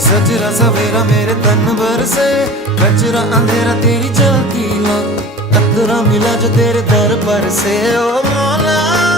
सजरा सवेरा मेरे तन भर से, कचरा अंधेरा तेरी जलती ला, कतरा मिला जो तेरे दर पर से। ओ मौला